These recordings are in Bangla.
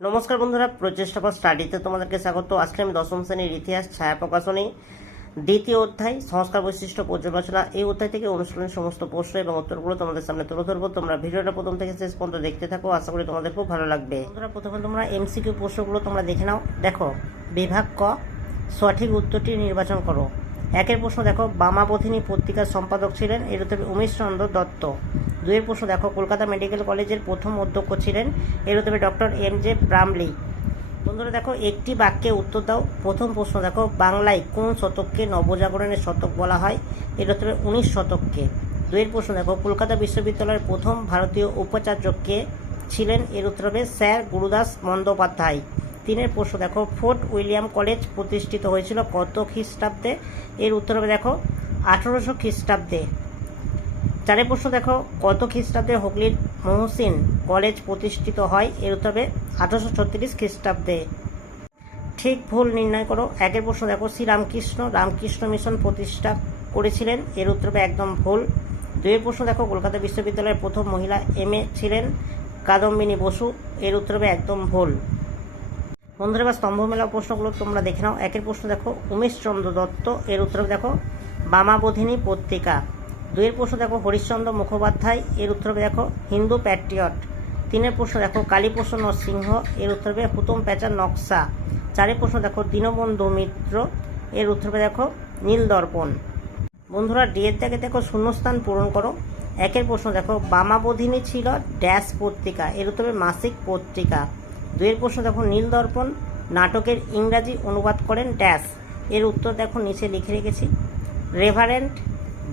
নমস্কার বন্ধুরা, প্রচেষ্টা ফর স্টাডিতে তোমাদেরকে স্বাগত। আজকে আমি দশম শ্রেণীর ইতিহাস ছায়া প্রকাশনী দ্বিতীয় অধ্যায় সংস্কার বৈশিষ্ট্য পর্যালোচনা এই অধ্যায় থেকে অনুশীলনের সমস্ত প্রশ্ন এবং উত্তরগুলো তোমাদের সামনে তুলে ধরবো। তোমরা ভিডিওটা প্রথম থেকে শেষ পর্যন্ত দেখতে থাকো, আশা করি তোমাদের খুব ভালো লাগবে। বন্ধুরা, প্রথমে তোমরা এমসিকিউ প্রশ্নগুলো তোমরা দেখে নাও। দেখো, বিভাগ ক, সঠিক উত্তরটি নির্বাচন করো। একের প্রশ্ন দেখো, বামাবোধিনী পত্রিকার সম্পাদক ছিলেন এর উত্তরে উমেশ চন্দ্র দত্ত। দুইয়ের প্রশ্ন দেখো, কলকাতা মেডিকেল কলেজের প্রথম অধ্যক্ষ ছিলেন এর উত্তরে ডক্টর এম.জে. ব্রামলি। বন্ধুরা দেখো, একটি বাক্যে উত্তর দাও। প্রথম প্রশ্ন দেখো, বাংলায় কোন শতককে নবজাগরণের শতক বলা হয় এর উত্তরে 19 শতককে। দুইয়ের প্রশ্ন দেখো, কলকাতা বিশ্ববিদ্যালয়ের প্রথম ভারতীয় উপাচার্য কে ছিলেন এর উত্তর হবে স্যার গুরুদাস বন্দ্যোপাধ্যায়। তিনের প্রশ্ন দেখো, ফোর্ট উইলিয়াম কলেজ প্রতিষ্ঠিত হয়েছিল কত খ্রিস্টাব্দে এর উত্তর হবে দেখো 1800 খ্রিস্টাব্দে। চারের প্রশ্ন দেখো, কত খ্রিস্টাব্দে হুগলির মহসিন কলেজ প্রতিষ্ঠিত হয় এর উত্তর হবে 1836 খ্রিস্টাব্দে। ঠিক ভুল নির্ণয় করো। একের প্রশ্ন দেখো, শ্রী রামকৃষ্ণ মিশন প্রতিষ্ঠা করেছিলেন এর উত্তর হবে একদম ভুল। দুইয়ের প্রশ্ন দেখো, কলকাতা বিশ্ববিদ্যালয়ের প্রথম মহিলা এমএ ছিলেন কাদম্বিনী বসু এর উত্তর হবে একদম ভুল। বন্ধুরা, এবার স্তম্ভ মেলা প্রশ্নগুলো তোমরা দেখে নাও। একের প্রশ্ন দেখো, উমেশ চন্দ্র দত্ত এর উত্তর হবে দেখো বামাবোধিনী পত্রিকা। দুইয়ের প্রশ্ন দেখো, হরিশ্চন্দ্র মুখোপাধ্যায় এর উত্তর হবে দেখো হিন্দু প্যাট্রিয়ট। তিনের প্রশ্ন দেখো, কালীপ্রসন্ন সিংহ এর উত্তর হবে হুতম প্যাঁচার নকশা। চারের প্রশ্ন দেখো, দীনবন্ধু মিত্র এর উত্তর হবে দেখো নীল দর্পণ। বন্ধুরা, ডিএর দাগে দেখো শূন্যস্থান পূরণ করো। একের প্রশ্ন দেখো, বামাবোধিনী ছিল ড্যাশ পত্রিকা এর উত্তর হবে মাসিক পত্রিকা। দুইয়ের প্রশ্ন দেখো, নীল দর্পণ নাটকের ইংরাজি অনুবাদ করেন ড্যাশ এর উত্তর দেখো নিচে লিখে রেখেছি রেভারেন্ড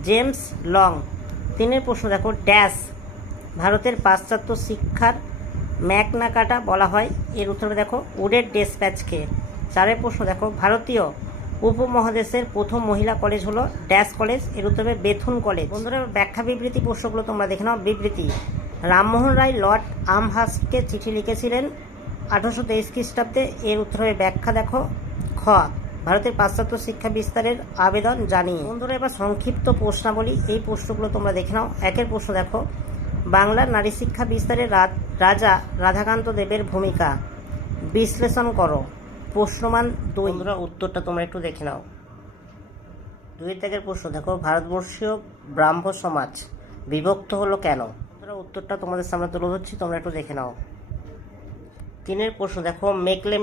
জেমস লং। তিনের প্রশ্ন দেখো, ড্যাশ ভারতের পাশ্চাত্য শিক্ষার ম্যাগনা কার্টা বলা হয় এর উত্তরে দেখো উডের ডেসপ্যাচকে। চারের প্রশ্ন দেখো, ভারতীয় উপমহাদেশের প্রথম মহিলা কলেজ হলো ড্যাশ কলেজ এর উত্তরে বেথুন কলেজ। বন্ধুরা, ব্যাখ্যা বিবৃতি প্রশ্নগুলো তোমরা দেখে নাও। বিবৃতি, রামমোহন রায় লর্ড আমহার্স্টকে চিঠি লিখেছিলেন 1823 খ্রিস্টাব্দে এর উত্তর হবে ব্যাখ্যা দেখো খ, ভারতের পাশ্চাত্য শিক্ষা বিস্তারের আবেদন জানিয়ে। বন্ধুরা, এবার সংক্ষিপ্ত প্রশ্নাবলী এই প্রশ্নগুলো তোমরা দেখে নাও। একের প্রশ্ন দেখো, বাংলার নারী শিক্ষা বিস্তারে রাজা রাধাকান্ত দেবের ভূমিকা বিশ্লেষণ করো। প্রশ্নমান 2। বন্ধুরা, উত্তরটা তোমরা একটু দেখে নাও। 2 থেকে প্রশ্ন দেখো, ভারতবর্ষীয় ব্রাহ্ম সমাজ বিভক্ত হলো কেন? বন্ধুরা, উত্তরটা তোমাদের সামনে তুলে ধরছি, তোমরা একটু দেখে নাও। 3 প্রশ্ন দেখো, মেকলে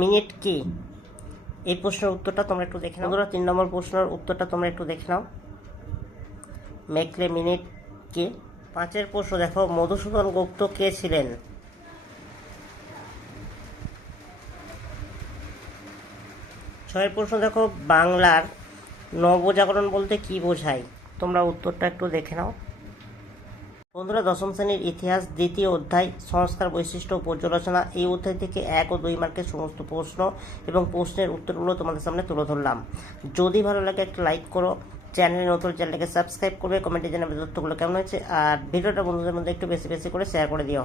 মিনিট কি? এই প্রশ্নের উত্তরটা তোমরা একটু দেখে নাও। বন্ধুরা, 3 নম্বর প্রশ্নের উত্তরটা তোমরা একটু দেখে নাও, মেকলে মিনিট কি। 5 প্রশ্ন দেখো, মধুসূদন গুপ্ত কে ছিলেন? 6 প্রশ্ন দেখো, বাংলার নবজাগরণ বলতে কি বোঝায়? তোমরা উত্তরটা একটু দেখে নাও। বন্ধুরা, দশম শ্রেণীর ইতিহাস দ্বিতীয় অধ্যায় সংস্কার বৈশিষ্ট্য ও পর্যালোচনা এই অধ্যায় থেকে 1 ও 2 মার্কের সমস্ত প্রশ্ন এবং প্রশ্নের উত্তরগুলো তোমাদের সামনে তুলে ধরলাম। যদি ভালো লাগে একটা লাইক করো, চ্যানেলে নতুন চ্যানেলটাকে সাবস্ক্রাইব করবে, কমেন্টে জানাবে তথ্যগুলো কেমন হয়েছে, আর ভিডিওটা বন্ধুদের মধ্যে একটু বেশি বেশি করে শেয়ার করে দিও।